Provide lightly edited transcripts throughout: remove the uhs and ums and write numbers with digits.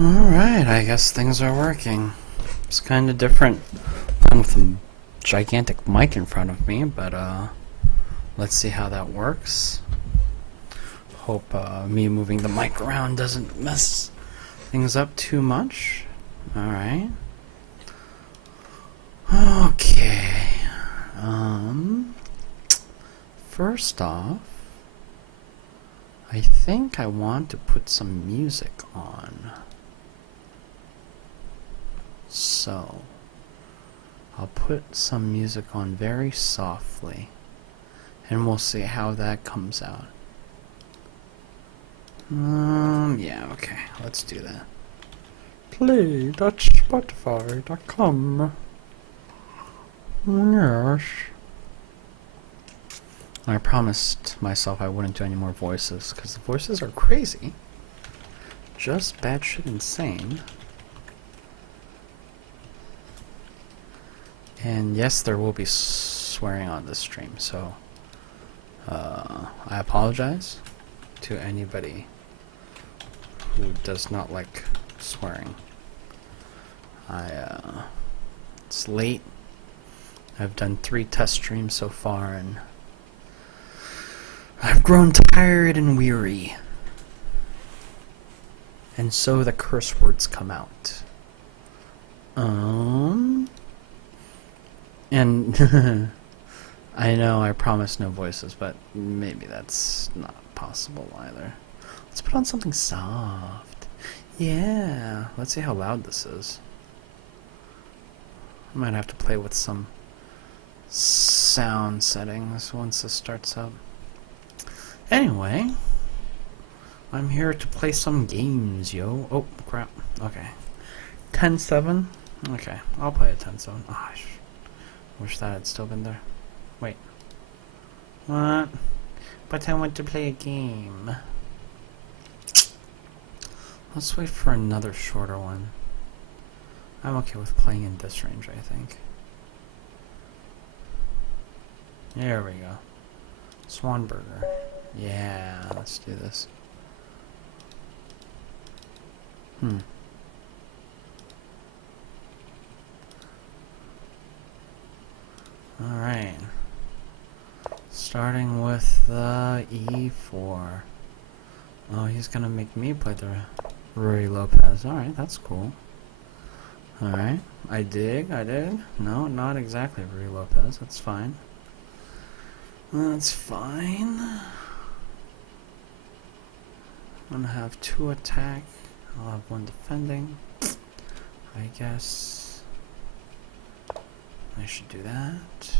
Alright, I guess things are working. It's kind of different playing with a gigantic mic in front of me, but let's see how that works. Hope me moving the mic around doesn't mess things up too much. Alright. Okay. First off, I think I want to put some music on. So, I'll put some music on very softly, and we'll see how that comes out. Yeah, okay, let's do that. Play.spotify.com. Yes. I promised myself I wouldn't do any more voices, because the voices are crazy. Just batshit insane. And yes, there will be swearing on this stream, so I apologize to anybody who does not like swearing. It's late. I've done 3 test streams so far, and I've grown tired and weary. And so the curse words come out. And I know I promised no voices, but maybe that's not possible either. Let's put on something soft. Yeah, let's see how loud this is. I might have to play with some sound settings once this starts up. Anyway, I'm here to play some games, yo. Oh, crap. Okay. 10-7? Okay, I'll play at 10-7. Oh, wish that had still been there. Wait. What? But I want to play a game. Let's wait for another shorter one. I'm okay with playing in this range, I think. There we go. Swanburger. Yeah, let's do this. Alright. Starting with the E4. Oh, he's gonna make me play the Ruy Lopez. Alright, that's cool. Alright, I dig. No, not exactly Ruy Lopez. That's fine. That's fine. I'm gonna have 2 attack. I'll have 1 defending. I guess I should do that.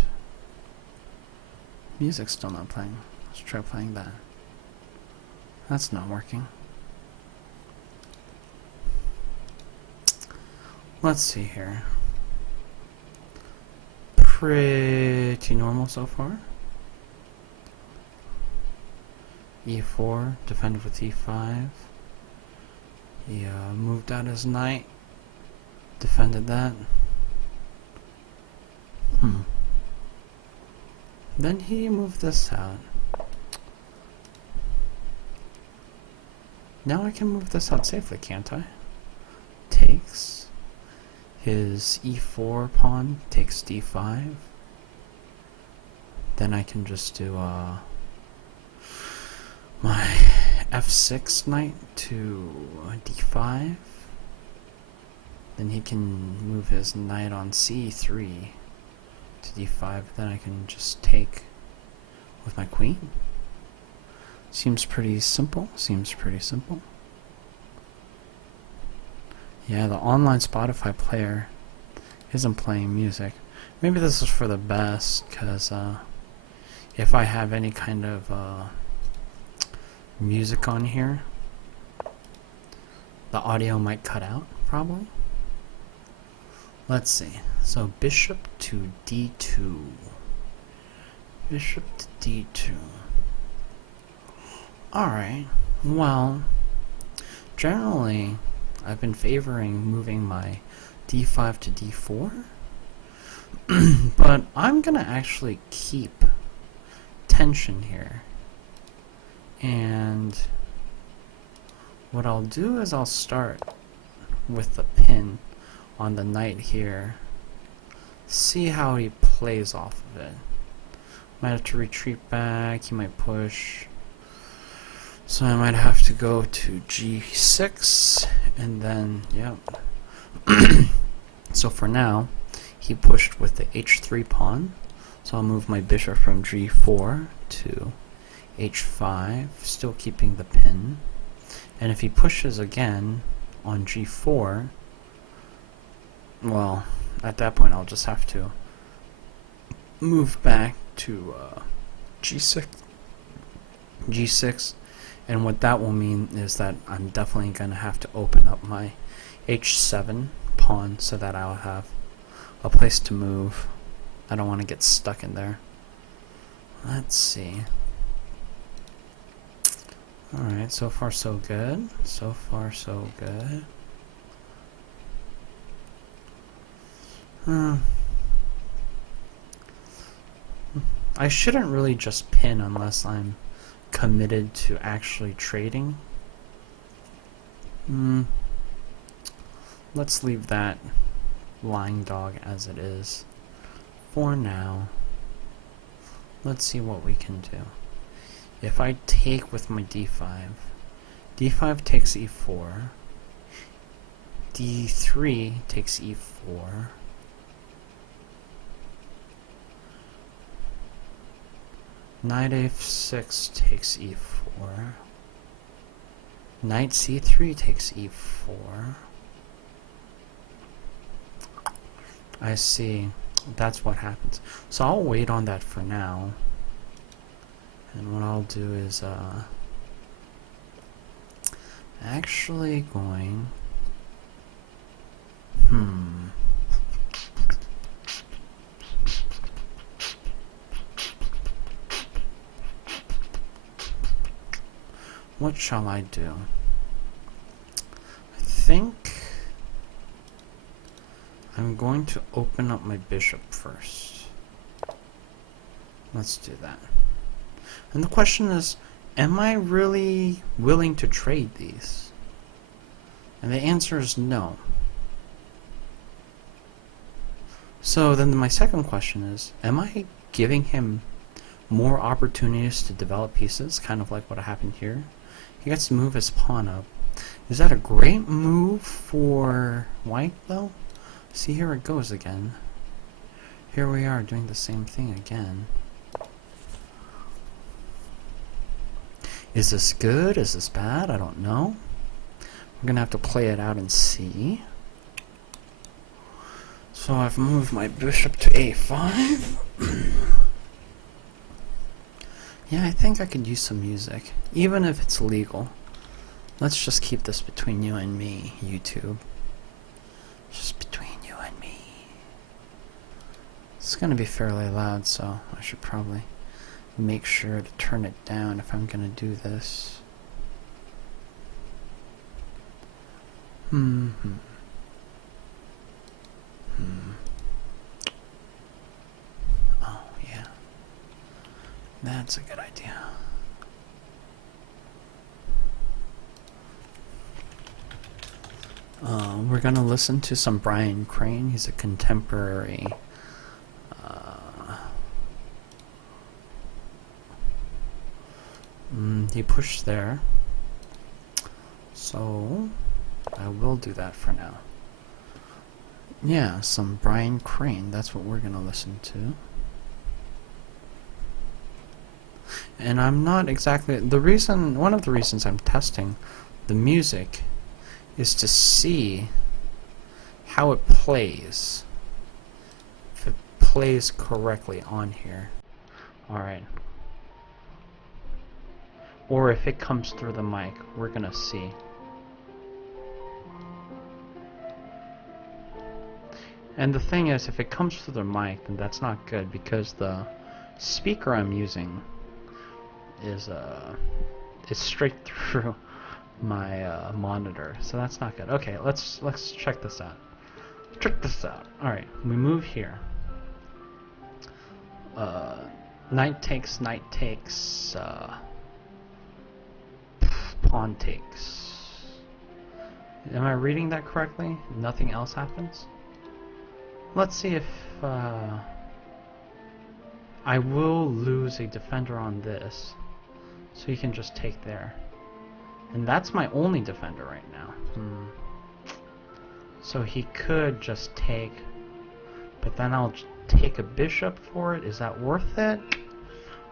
Music's still not playing. Let's try playing that. That's not working. Let's see here. Pretty normal so far. E4, defended with E5. He moved out his knight. Defended that. Then he moved this out. Now I can move this out safely, can't I? Takes. His E4 pawn takes D5. Then I can just do my F6 knight to D5. Then he can move his knight on C3 to D5. Then I can just take with my queen. Seems pretty simple. Yeah, the online Spotify player isn't playing music. Maybe this is for the best, because if I have any kind of music on here, the audio might cut out, probably. Let's see. So bishop to D2. Bishop to D2. Alright. Well, generally, I've been favoring moving my D5 to D4. But I'm gonna actually keep tension here. And what I'll do is I'll start with the pin on the knight here. See how he plays off of it. Might have to retreat back, he might push. So I might have to go to g6, and then, yeah. So for now, he pushed with the h3 pawn. So I'll move my bishop from g4 to h5, still keeping the pin. And if he pushes again on g4, well, at that point I'll just have to move back to g6, and what that will mean is that I'm definitely going to have to open up my h7 pawn so that I'll have a place to move. I don't want to get stuck in there. Let's see. Alright, so far so good. So far so good. I shouldn't really just pin unless I'm committed to actually trading. Let's leave that lying dog as it is for now. Let's see what we can do. If I take with my d5, d5 takes e4, d3 takes e4, knight f6 takes e4, knight c3 takes e4. I see. That's what happens. So I'll wait on that for now. And what I'll do is actually going what shall I do? I think I'm going to open up my bishop first. Let's do that. And the question is, am I really willing to trade these? And the answer is no. So then my second question is, am I giving him more opportunities to develop pieces, kind of like what happened here? He gets to move his pawn up. Is that a great move for white, though? See, here it goes again. Here we are doing the same thing again. Is this good? Is this bad? I don't know. We're going to have to play it out and see. So I've moved my bishop to a5. Yeah, I think I could use some music, even if it's legal. Let's just keep this between you and me, YouTube. Just between you and me. It's going to be fairly loud, so I should probably make sure to turn it down if I'm going to do this. Oh, yeah. That's a good idea. We're going to listen to some Brian Crane. He's a contemporary he pushed there, so I will do that for now. Yeah, some Brian Crane, that's what we're gonna listen to. And I'm not exactly, one of the reasons I'm testing the music is to see how it plays, if it plays correctly on here. Alright. Or if it comes through the mic, we're gonna see. And the thing is, if it comes through the mic, then that's not good, because the speaker I'm using is straight through my monitor, so that's not good. Okay, let's check this out. Check this out. All right, we move here. Knight takes, pawn takes. Am I reading that correctly? Nothing else happens? Let's see if I will lose a defender on this, so he can just take there. And that's my only defender right now. So he could just take, but then I'll take a bishop for it. Is that worth it?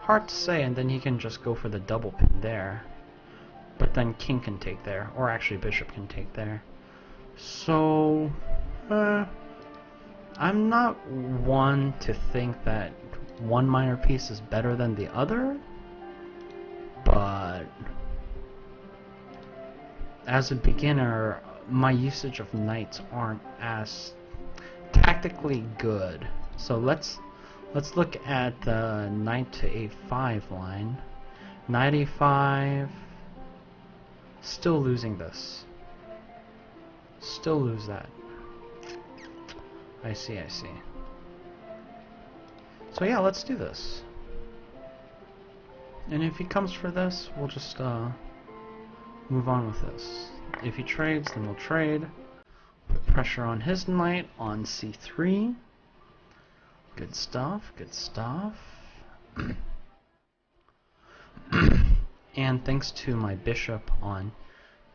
Hard to say, and then he can just go for the double pin there. But then king can take there, or actually bishop can take there. So, I'm not one to think that one minor piece is better than the other, but as a beginner, my usage of knights aren't as tactically good. So let's look at the knight to a5 line. Knight a5, still losing this. Still lose that. I see. So yeah, let's do this. And if he comes for this, we'll just move on with this. If he trades, then we'll trade. Put pressure on his knight on c3. Good stuff, good stuff. And thanks to my bishop on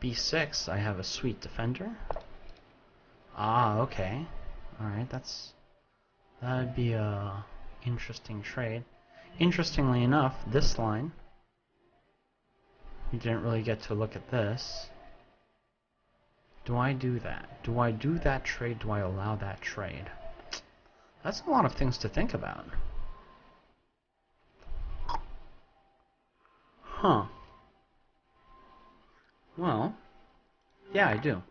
b6, I have a sweet defender. Ah, okay. Alright, that'd be a interesting trade. Interestingly enough, this line, you didn't really get to look at this. Do I do that? Do I do that trade? Do I allow that trade? That's a lot of things to think about. Huh. Well, yeah, I do.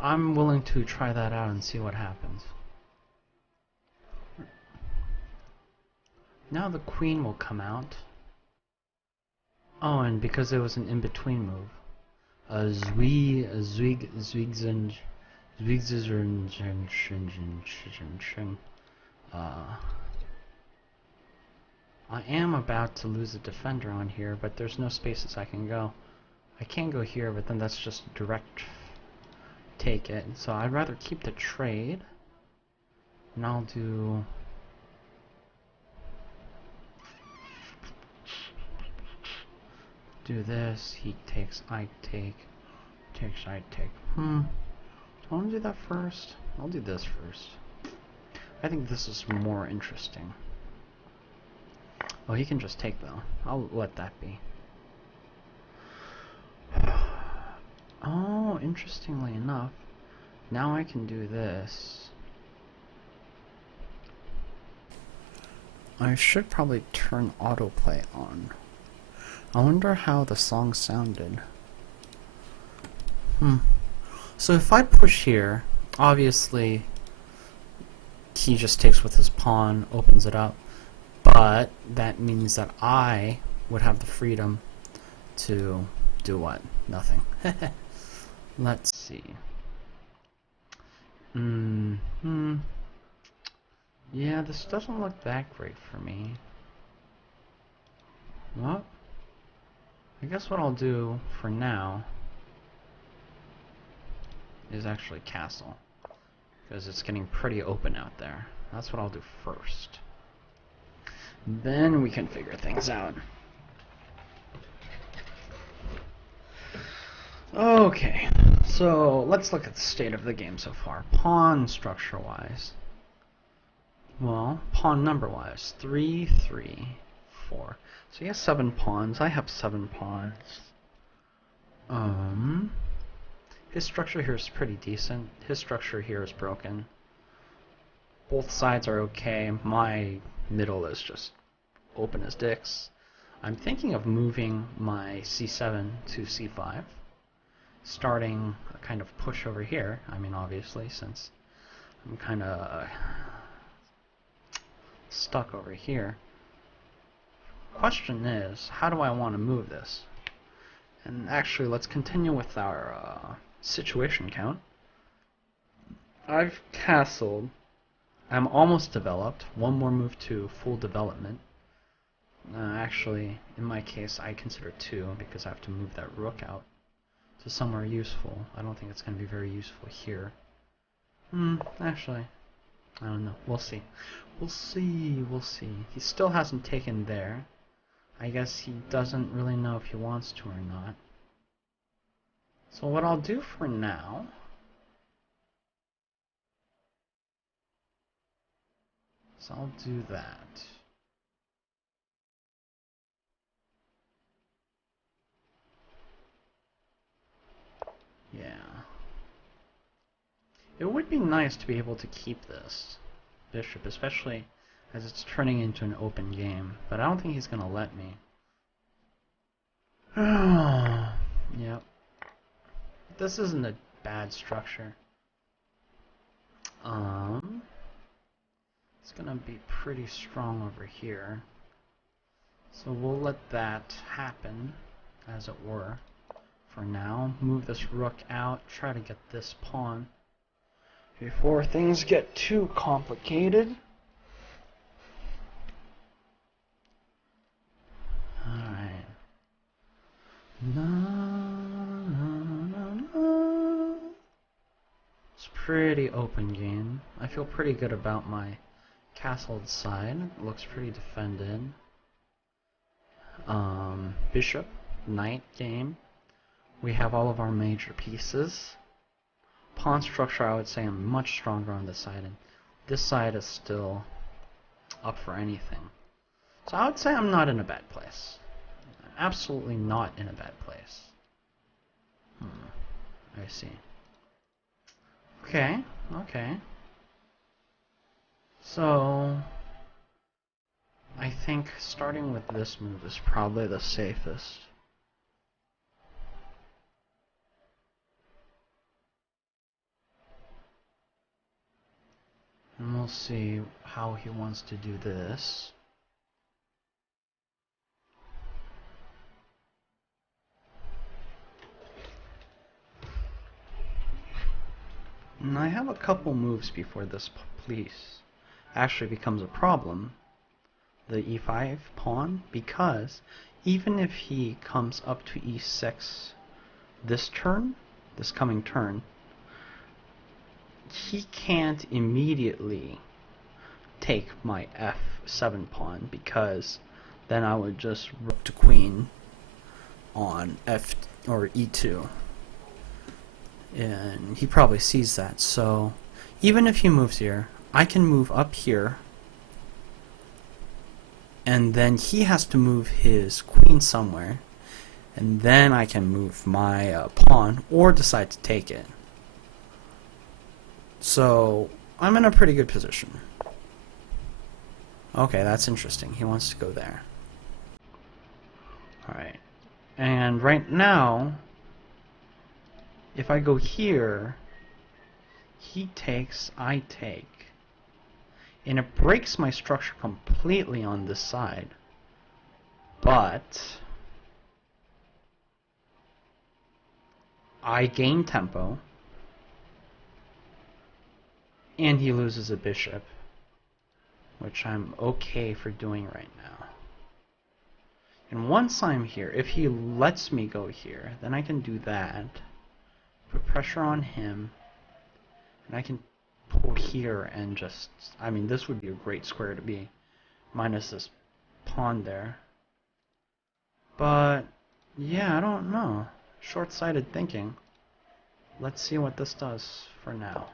I'm willing to try that out and see what happens. Now the queen will come out. Oh, and because it was an in-between move. I am about to lose a defender on here, but there's no spaces I can go. I can go here, but then that's just direct take it. So I'd rather keep the trade, and I'll do this. He takes, I take, takes, I take. Do I want to do that first? I'll do this first. I think this is more interesting. Oh, he can just take though. I'll let that be. Oh, interestingly enough, now I can do this. I should probably turn autoplay on. I wonder how the song sounded. So if I push here, obviously he just takes with his pawn, opens it up, but that means that I would have the freedom to do what? Nothing. Let's see. Yeah, this doesn't look that great for me. Well, I guess what I'll do for now is actually castle, because it's getting pretty open out there. That's what I'll do first. Then we can figure things out. Okay, so let's look at the state of the game so far. Pawn structure-wise. Well, pawn number-wise. 3, 3, 4. So he has 7 pawns. I have 7 pawns. His structure here is pretty decent. His structure here is broken. Both sides are okay. My middle is just open as dicks. I'm thinking of moving my c7 to c5. Starting a kind of push over here. I mean, obviously, since I'm kind of stuck over here. Question is, how do I want to move this? And actually, let's continue with our situation count. I've castled. I'm almost developed. One more move to full development. Actually, in my case, I consider 2 because I have to move that rook out to to somewhere useful. I don't think it's going to be very useful here. Actually, I don't know. We'll see. We'll see. We'll see. He still hasn't taken there. I guess he doesn't really know if he wants to or not. So what I'll do for now is I'll do that. Yeah. It would be nice to be able to keep this bishop, especially as it's turning into an open game, but I don't think he's going to let me. Yep. This isn't a bad structure. It's going to be pretty strong over here. So we'll let that happen, as it were, for now. Move this rook out, try to get this pawn before things get too complicated. Alright. It's a pretty open game. I feel pretty good about my castled side. It looks pretty defended. Bishop, knight game. We have all of our major pieces. Pawn structure, I would say I'm much stronger on this side, and this side is still up for anything. So I would say I'm not in a bad place. I'm absolutely not in a bad place. I see. Okay, okay. So I think starting with this move is probably the safest. And we'll see how he wants to do this. And I have a couple moves before this piece actually becomes a problem. The e5 pawn, because even if he comes up to e6 this turn, this coming turn, he can't immediately take my f7 pawn, because then I would just rook to queen on f or e2, and he probably sees that. So even if he moves here, I can move up here, and then he has to move his queen somewhere, and then I can move my pawn or decide to take it. So I'm in a pretty good position. Okay, that's interesting. He wants to go there. Alright. And right now, if I go here, he takes, I take. And it breaks my structure completely on this side. But I gain tempo, and he loses a bishop, which I'm okay for doing right now. And once I'm here, if he lets me go here, then I can do that, put pressure on him, and I can pull here and just, I mean, this would be a great square to be, minus this pawn there. But yeah, I don't know. Short-sighted thinking. Let's see what this does for now.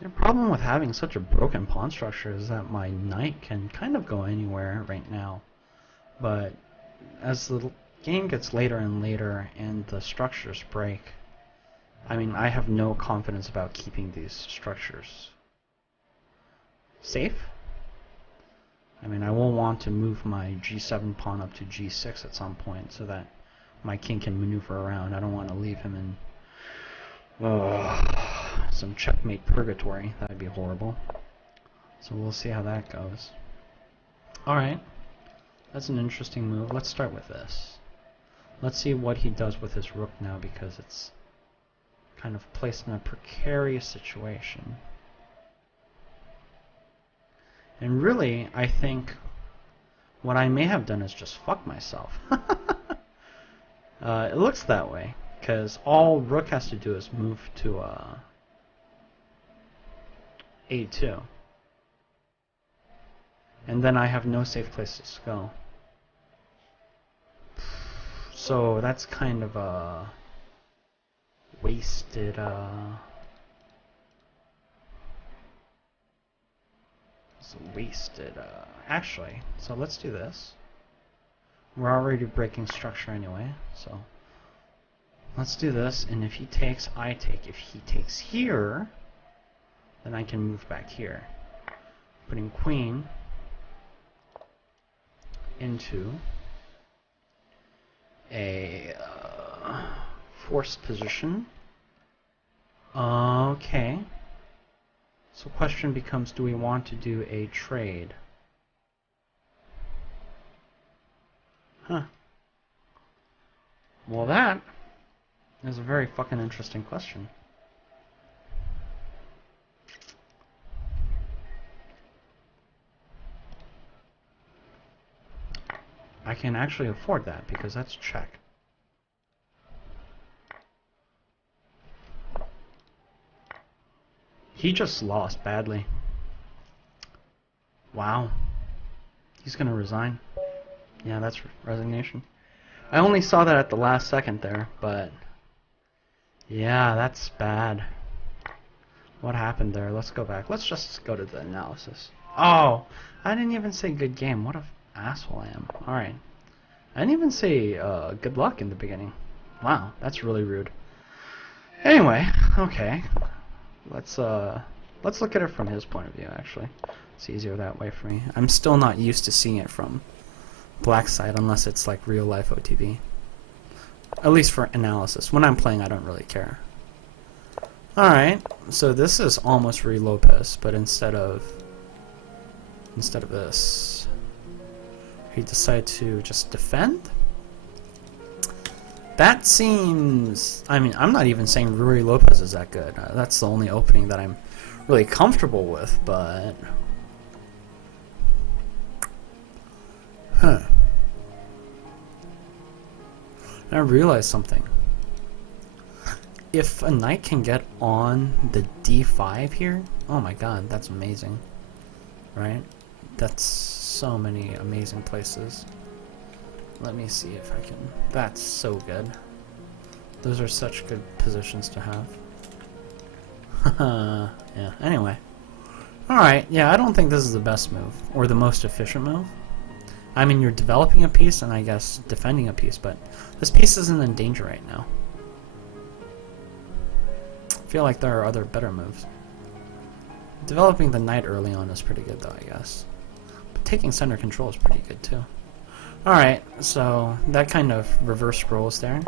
The problem with having such a broken pawn structure is that my knight can kind of go anywhere right now. But as the game gets later and later and the structures break, I mean, I have no confidence about keeping these structures safe. I mean, I will want to move my g7 pawn up to g6 at some point so that my king can maneuver around. I don't want to leave him in some checkmate purgatory. That would be horrible. So we'll see how that goes. Alright. That's an interesting move. Let's start with this. Let's see what he does with his rook now, because it's kind of placed in a precarious situation. And really, I think what I may have done is just fuck myself. It looks that way, because all rook has to do is move to a2. And then I have no safe places to go. So that's kind of a wasted actually, so let's do this. We're already breaking structure anyway, so let's do this, and if he takes, I take. If he takes here, then I can move back here, putting queen into a forced position. Okay. So question becomes, do we want to do a trade? Huh. Well, that is a very fucking interesting question. I can actually afford that because that's check. He just lost badly. Wow. He's gonna resign. Yeah, that's resignation. I only saw that at the last second there, but yeah, that's bad. What happened there? Let's go back. Let's just go to the analysis. Oh, I didn't even say good game. What an asshole I am. Alright. I didn't even say good luck in the beginning. Wow, that's really rude. Anyway, okay. Let's look at it from his point of view, actually. It's easier that way for me. I'm still not used to seeing it from black side unless it's like real life OTB. At least for analysis. When I'm playing, I don't really care. Alright, so this is almost Ruy Lopez, but instead of this, he decided to just defend? That seems... I mean, I'm not even saying Ruy Lopez is that good. That's the only opening that I'm really comfortable with, but... Huh. And I realized something. If a knight can get on the d5 here, oh my god, that's amazing. Right? That's so many amazing places. Let me see if I can... That's so good. Those are such good positions to have. Yeah, anyway. Alright, yeah, I don't think this is the best move, or the most efficient move. I mean, you're developing a piece, and I guess defending a piece, but this piece isn't in danger right now. I feel like there are other better moves. Developing the knight early on is pretty good, though, I guess. But taking center control is pretty good, too. Alright, so that kind of reverse roles there.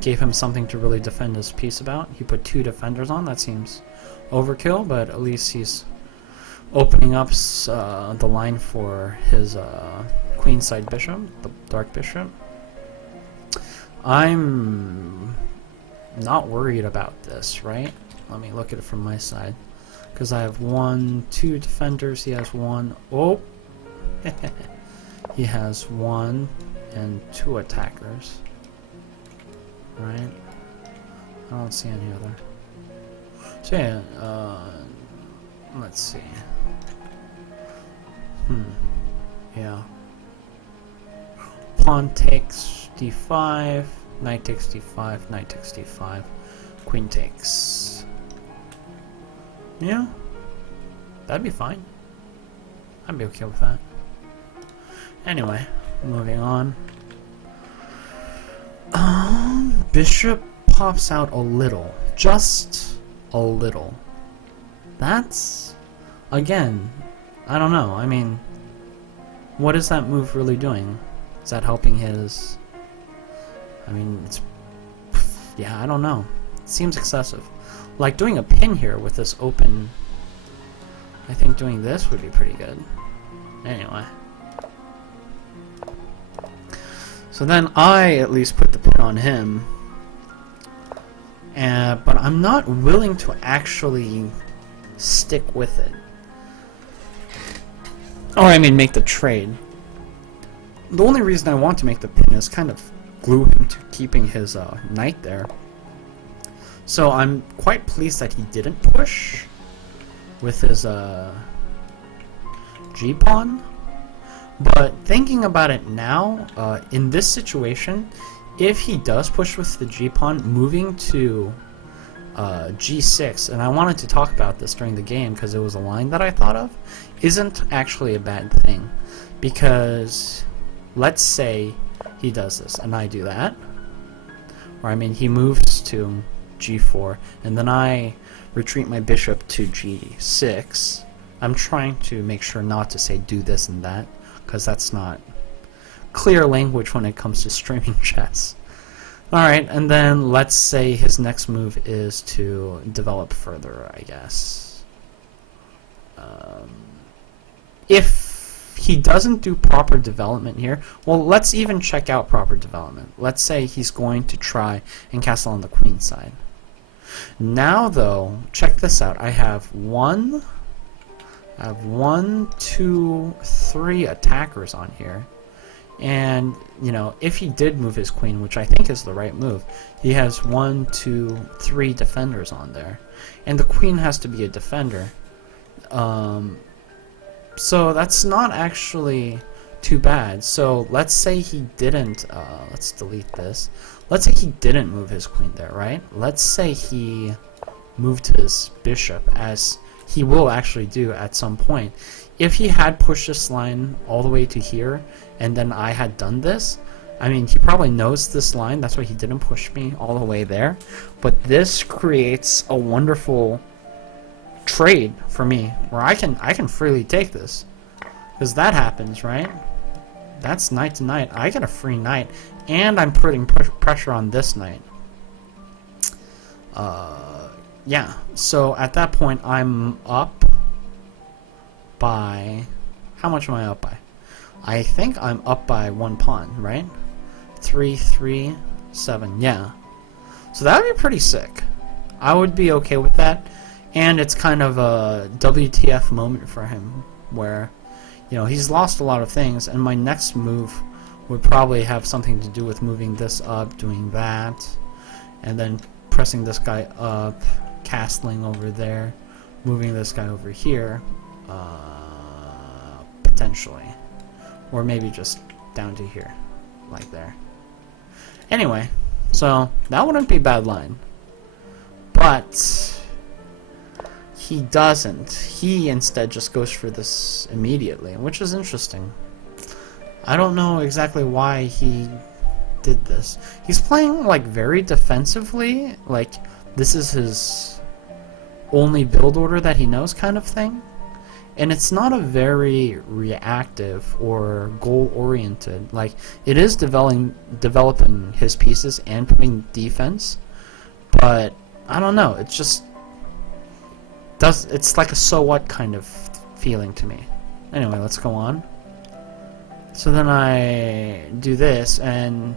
Gave him something to really defend his piece about. He put 2 defenders on. That seems overkill, but at least he's opening up the line for his queenside bishop, the dark bishop. I'm not worried about this, right? Let me look at it from my side. Because I have 1, 2 defenders. He has 1. Oh! He has 1 and 2 attackers. Right? I don't see any other. So yeah, let's see. Yeah. Pawn takes d5, knight takes d5, knight takes d5, queen takes. Yeah. That'd be fine. I'd be okay with that. Anyway, moving on. Bishop pops out a little. Just a little. That's... Again, I don't know. I mean, what is that move really doing? Is that helping his... I mean, it's... Yeah, I don't know. It seems excessive. Like, doing a pin here with this open... I think doing this would be pretty good. Anyway. So then I at least put the pin on him. But I'm not willing to actually stick with it. Or I mean make the trade. The only reason I want to make the pin is kind of glue him to keeping his knight there. So I'm quite pleased that he didn't push with his G-pawn. But thinking about it now, in this situation, if he does push with the G-pawn, moving to G6, and I wanted to talk about this during the game because it was a line that I thought of, isn't actually a bad thing. Because let's say he does this and I do that, or I mean he moves to G4 and then I retreat my bishop to G6. I'm trying to make sure not to say do this and that, because that's not clear language when it comes to streaming chess. Alright, and then let's say his next move is to develop further, I guess. If he doesn't do proper development here, well, let's even check out proper development. Let's say he's going to try and castle on the queen side. Now, though, check this out. I have one, two, three attackers on here. And, you know, if he did move his queen, which I think is the right move, he has 1, 2, 3 defenders on there. And the queen has to be a defender. So that's not actually too bad. So let's say he didn't, let's delete this. Let's say he didn't move his queen there, right? Let's say he moved his bishop, as he will actually do at some point. If he had pushed this line all the way to here, and then I had done this, I mean, he probably knows this line, that's why he didn't push me all the way there. But this creates a wonderful trade for me, where I can freely take this. Because that happens, right? That's knight to knight. I get a free knight, and I'm putting pressure on this knight. Yeah, so at that point, I'm up by... How much am I up by? I think I'm up by 1 pawn, right? 3, 3, 7, yeah. So that would be pretty sick. I would be okay with that. And it's kind of a WTF moment for him, where, you know, he's lost a lot of things, and my next move would probably have something to do with moving this up, doing that, and then pressing this guy up, castling over there, moving this guy over here, potentially. Or maybe just down to here, like there. Anyway, so that wouldn't be a bad line. But he doesn't. He instead just goes for this immediately, which is interesting. I don't know exactly why he did this. He's playing like very defensively, like this is his only build order that he knows kind of thing. And it's not a very reactive or goal-oriented. Like, it is developing his pieces and putting defense, but I don't know. It just it's like a so what kind of feeling to me. Anyway, let's go on. So then I do this, and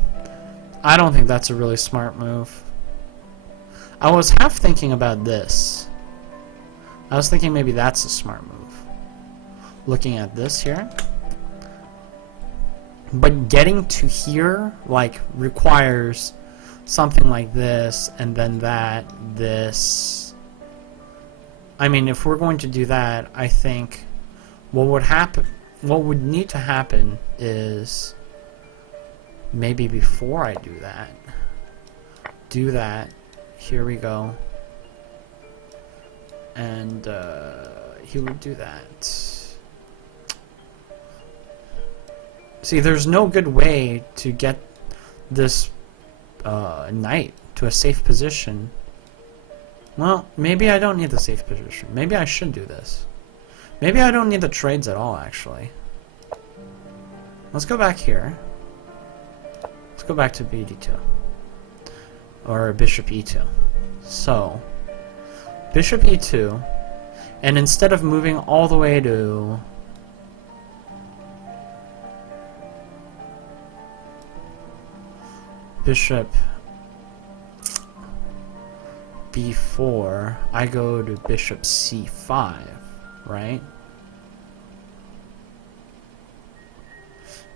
I don't think that's a really smart move. I was half thinking about this. I was thinking maybe that's a smart move. Looking at this here. But getting to here, like, requires something like this, and then that, this. I mean, if we're going to do that, I think what would need to happen is maybe before I do that, here we go, and he would do that. See, there's no good way to get this knight to a safe position. Well, maybe I don't need the safe position. Maybe I should do this. Maybe I don't need the trades at all, actually. Let's go back here. Let's go back to BD2. Or Bishop E2. So, Bishop E2, and instead of moving all the way to... bishop b4, I go to bishop c5, right?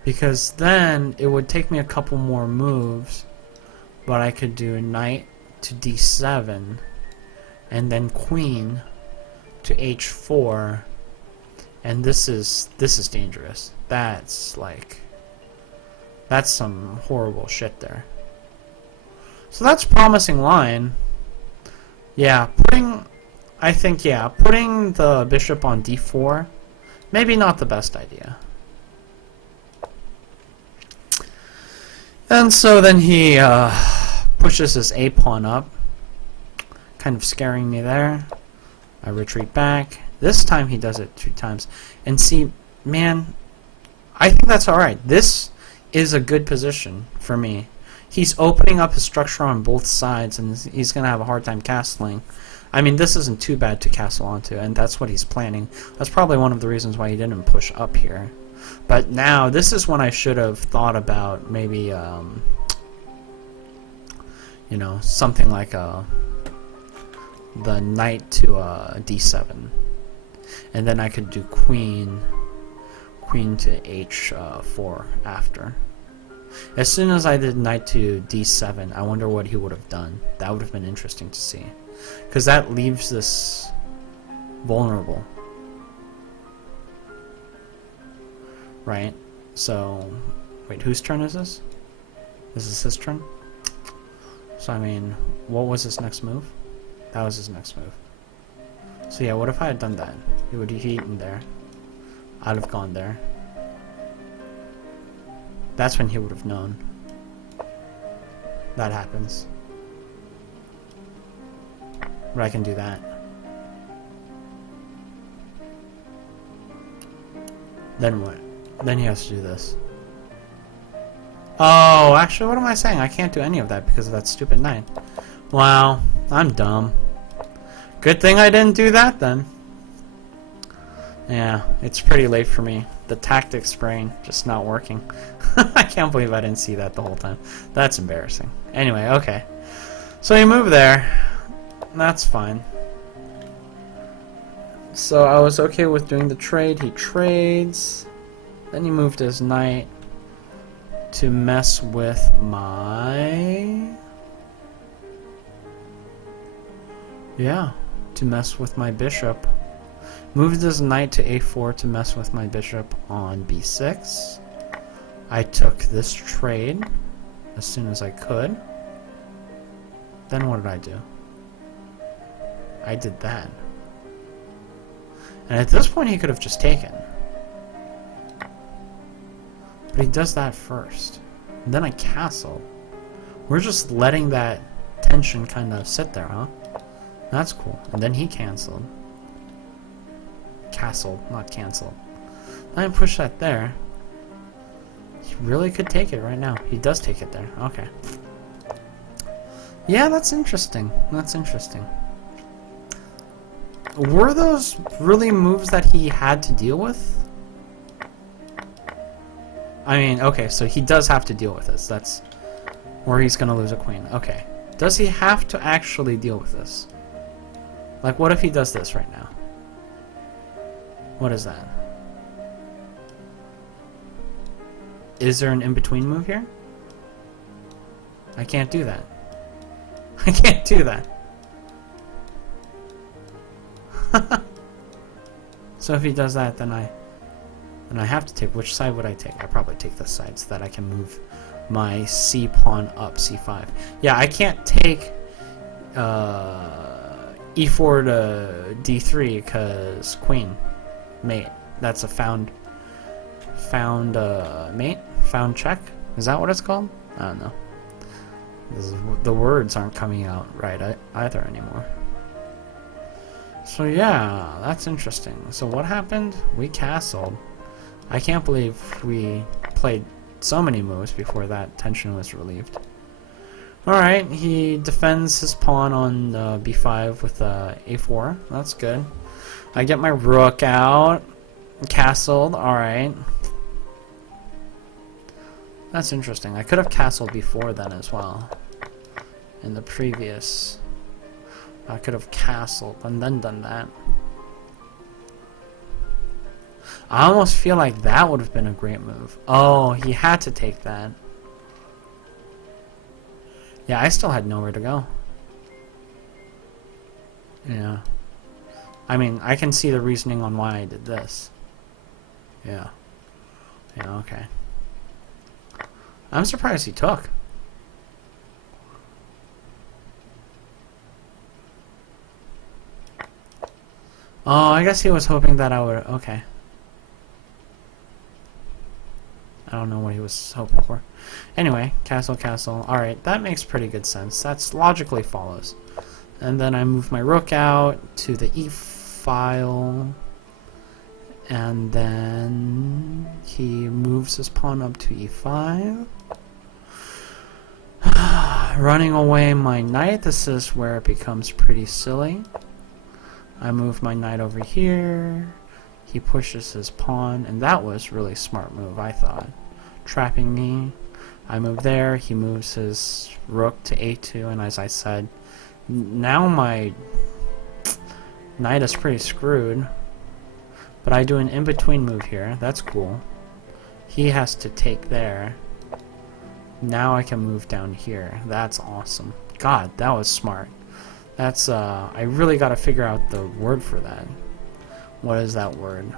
Because then it would take me a couple more moves, but I could do knight to d7, and then queen to h4, and this is dangerous. That's some horrible shit there. So that's a promising line. Yeah, putting the bishop on d4, maybe not the best idea. And so then he pushes his a pawn up, kind of scaring me there. I retreat back. This time he does it 2 times. And see, man, I think that's alright. This is a good position for me. He's opening up his structure on both sides, and he's going to have a hard time castling. I mean, this isn't too bad to castle onto, and that's what he's planning. That's probably one of the reasons why he didn't push up here. But now, this is when I should have thought about maybe, you know, something like the knight to d7. And then I could do queen to h4 after. As soon as I did knight to d7, I wonder what he would have done. That would have been interesting to see. Because that leaves this vulnerable. Right? So, wait, whose turn is this? This is his turn? So, I mean, what was his next move? That was his next move. So, yeah, what if I had done that? He would have eaten there. I'd have gone there. That's when he would have known. That happens. But I can do that. Then what? Then he has to do this. Oh, actually, what am I saying? I can't do any of that because of that stupid knight. Wow, I'm dumb. Good thing I didn't do that then. Yeah, it's pretty late for me. The tactics brain just not working. I can't believe I didn't see that the whole time. That's embarrassing. Anyway, okay. So he moved there. That's fine. So I was okay with doing the trade. He trades. Then he moved his knight to mess with my... Yeah, to mess with my bishop. Moved his knight to a4 to mess with my bishop on b6. I took this trade as soon as I could. Then what did I do? I did that. And at this point he could have just taken. But he does that first. And then I castle. We're just letting that tension kind of sit there, huh? That's cool. And then he canceled. Castle, not cancel. I push that there. He really could take it right now. He does take it there. Okay. Yeah, that's interesting. That's interesting. Were those really moves that he had to deal with? I mean, okay, so he does have to deal with this. That's where he's gonna lose a queen. Okay. Does he have to actually deal with this? Like, what if he does this right now? What is that? Is there an in-between move here? I can't do that. I can't do that. So if he does that, then I have to take... Which side would I take? I probably take this side so that I can move my c pawn up c5. Yeah, I can't take e4 to d3 because queen. Mate. That's a found mate? Found check? Is that what it's called? I don't know. The words aren't coming out right either anymore. So yeah, that's interesting. So what happened? We castled. I can't believe we played so many moves before that tension was relieved. Alright, he defends his pawn on b5 with a4. That's good. I get my rook out. Castled. Alright. That's interesting. I could have castled before then as well. In the previous... I could have castled and then done that. I almost feel like that would have been a great move. Oh, he had to take that. Yeah, I still had nowhere to go. Yeah. I mean, I can see the reasoning on why I did this. Yeah. Yeah, okay. I'm surprised he took. Oh, I guess he was hoping that I would... Okay. I don't know what he was hoping for. Anyway, castle, castle. Alright, that makes pretty good sense. That's logically follows. And then I move my rook out to the e-file. And then he moves his pawn up to e5. Running away my knight. This is where it becomes pretty silly. I move my knight over here. He pushes his pawn, and that was really smart move, I thought. Trapping me. I move there. He moves his rook to a2, and as I said, now my knight is pretty screwed. But I do an in-between move here. That's cool. He has to take there. Now I can move down here. That's awesome. God, that was smart. That's, I really gotta figure out the word for that. What is that word?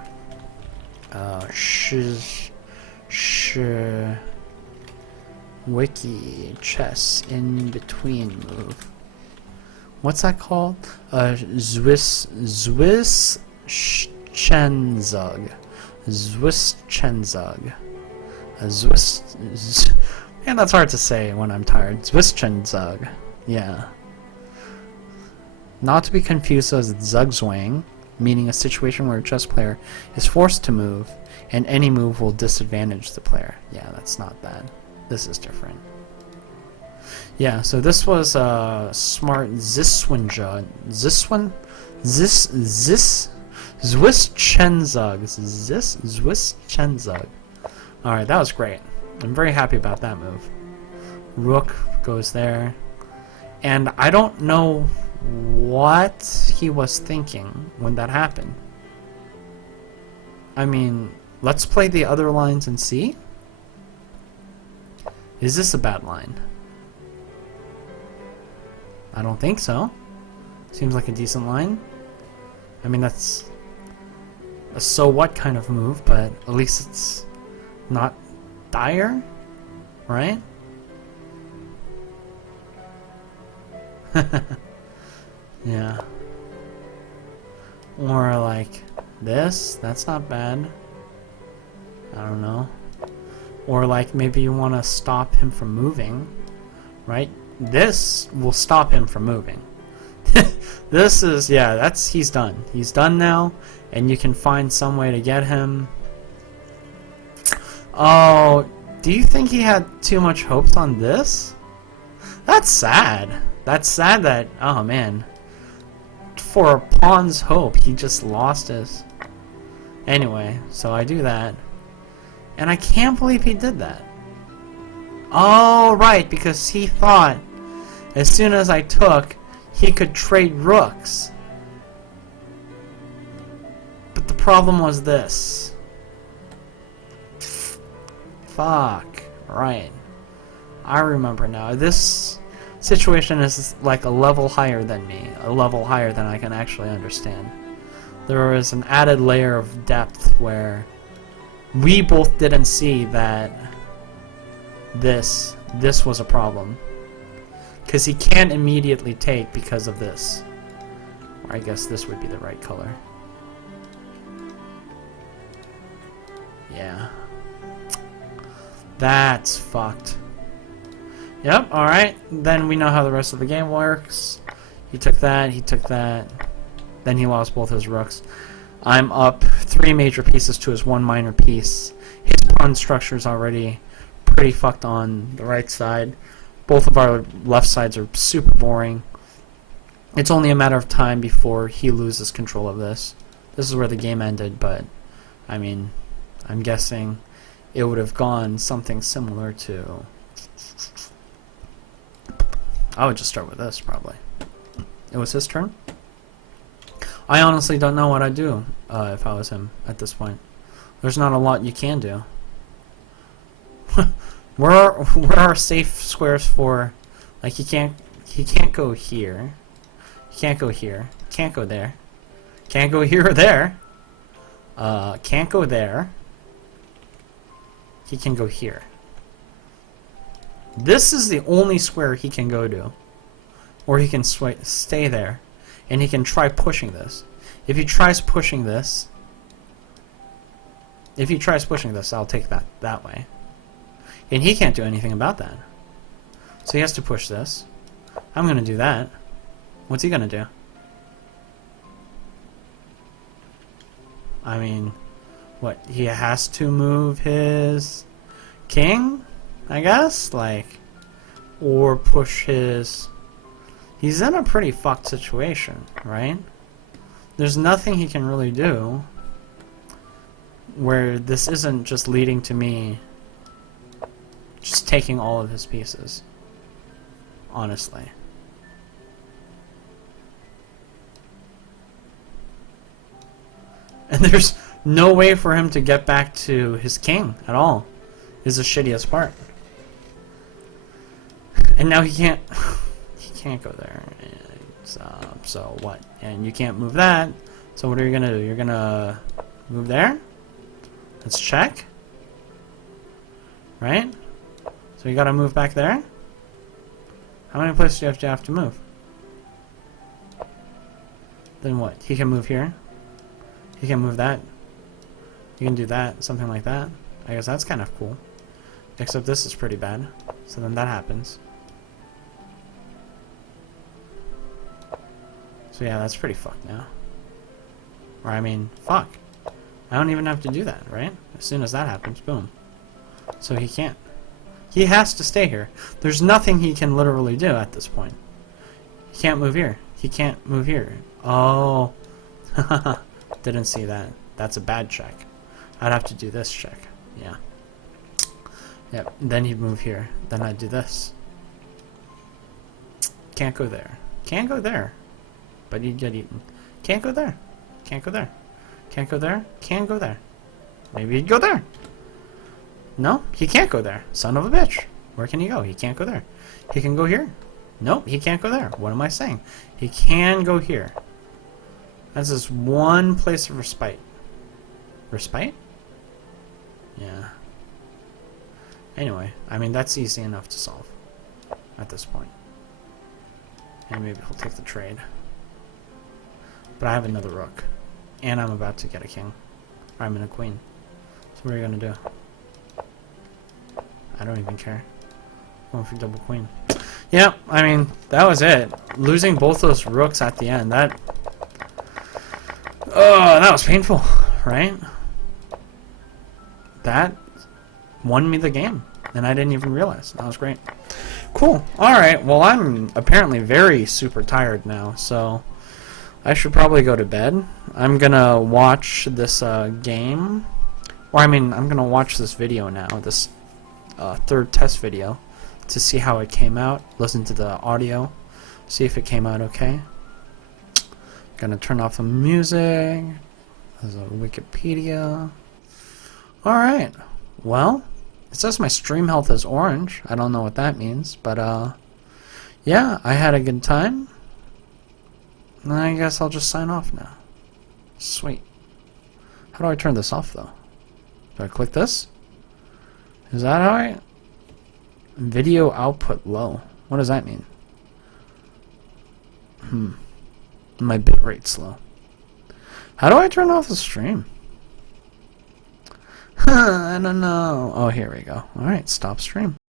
Wiki chess in between move. What's that called? Zwischenzug. Zwischenzug. Man, that's hard to say when I'm tired. Zwischenzug. Yeah. Not to be confused with Zugzwang, meaning a situation where a chess player is forced to move, and any move will disadvantage the player. Yeah, that's not bad. This is different. Yeah, so this was smart Zwischenzug. Zwischenzug. Alright, that was great. I'm very happy about that move. Rook goes there. And I don't know what he was thinking when that happened. I mean, let's play the other lines and see. Is this a bad line? I don't think so. Seems like a decent line. I mean, that's a so what kind of move, but at least it's not dire, right? Yeah. Or like this, that's not bad. I don't know. Or like maybe you want to stop him from moving, right? This will stop him from moving. This is, yeah, he's done. He's done now, and you can find some way to get him. Oh, do you think he had too much hopes on this? That's sad. That's sad that, oh man. For a pawn's hope, he just lost his. Anyway, so I do that. And I can't believe he did that. Oh, right, because he thought as soon as I took, he could trade rooks. But the problem was this. Fuck. Right. I remember now. This situation is like a level higher than me. A level higher than I can actually understand. There was an added layer of depth where we both didn't see that this was a problem. Because he can't immediately take because of this. Or I guess this would be the right color. Yeah. That's fucked. Yep, alright. Then we know how the rest of the game works. He took that, he took that. Then he lost both his rooks. I'm up 3 major pieces to his 1 minor piece. His pawn structure is already pretty fucked on the right side. Both of our left sides are super boring. It's only a matter of time before he loses control of this. This is where the game ended, but I mean, I'm guessing it would have gone something similar to... I would just start with this, probably. It was his turn? I honestly don't know what I'd do if I was him at this point. There's not a lot you can do. Where are safe squares for? Like he can't go here. He can't go here. Can't go there. Can't go here or there. Can't go there. He can go here. This is the only square he can go to. Or he can stay there. And he can try pushing this. If he tries pushing this... I'll take that way. And he can't do anything about that. So he has to push this. I'm going to do that. What's he going to do? I mean, what? He has to move his king, I guess? Like, or push his... He's in a pretty fucked situation, right? There's nothing he can really do where this isn't just leading to me just taking all of his pieces. Honestly. And there's no way for him to get back to his king at all. Is the shittiest part. And now he can't go there. So what? And you can't move that. So what are you gonna do? You're gonna move there? Let's check. Right? So you gotta move back there? How many places do you have to move? Then what? He can move here. He can move that. You can do that, something like that. I guess that's kind of cool. Except this is pretty bad. So then that happens. So yeah, that's pretty fucked now. Or I mean, fuck. I don't even have to do that, right? As soon as that happens, boom. So he can't. He has to stay here. There's nothing he can literally do at this point. He can't move here. He can't move here. Oh. Didn't see that. That's a bad check. I'd have to do this check. Yeah. Yep. Then he'd move here. Then I'd do this. Can't go there. Can't go there. But he'd get eaten. Can't go there. Can't go there. Can't go there. Can't go there. Maybe he'd go there. No, he can't go there. Son of a bitch. Where can he go? He can't go there. He can go here. Nope, he can't go there. What am I saying? He can go here. That's just one place of respite. Respite? Yeah. Anyway, I mean, that's easy enough to solve at this point. And maybe he'll take the trade. But I have another rook. And I'm about to get a king. Or I'm in a queen. So what are you going to do? I don't even care. Going for double queen. Yeah, I mean, that was it. Losing both those rooks at the end, that... Oh, that was painful, right? That won me the game, and I didn't even realize. That was great. Cool. Alright, well, I'm apparently very super tired now, so I should probably go to bed. I'm gonna watch this game. Or, I mean, I'm gonna watch this video now, this third test video, to see how it came out, listen to the audio, see if it came out okay. Gonna turn off the music. There's a Wikipedia. Alright, well, it says my stream health is orange. I don't know what that means, but yeah, I had a good time. And I guess I'll just sign off now. Sweet. How do I turn this off, though? Do I click this? Is that how I... Video output low. What does that mean? My bitrate's low. How do I turn off the stream? I don't know. Oh, here we go. Alright, stop stream.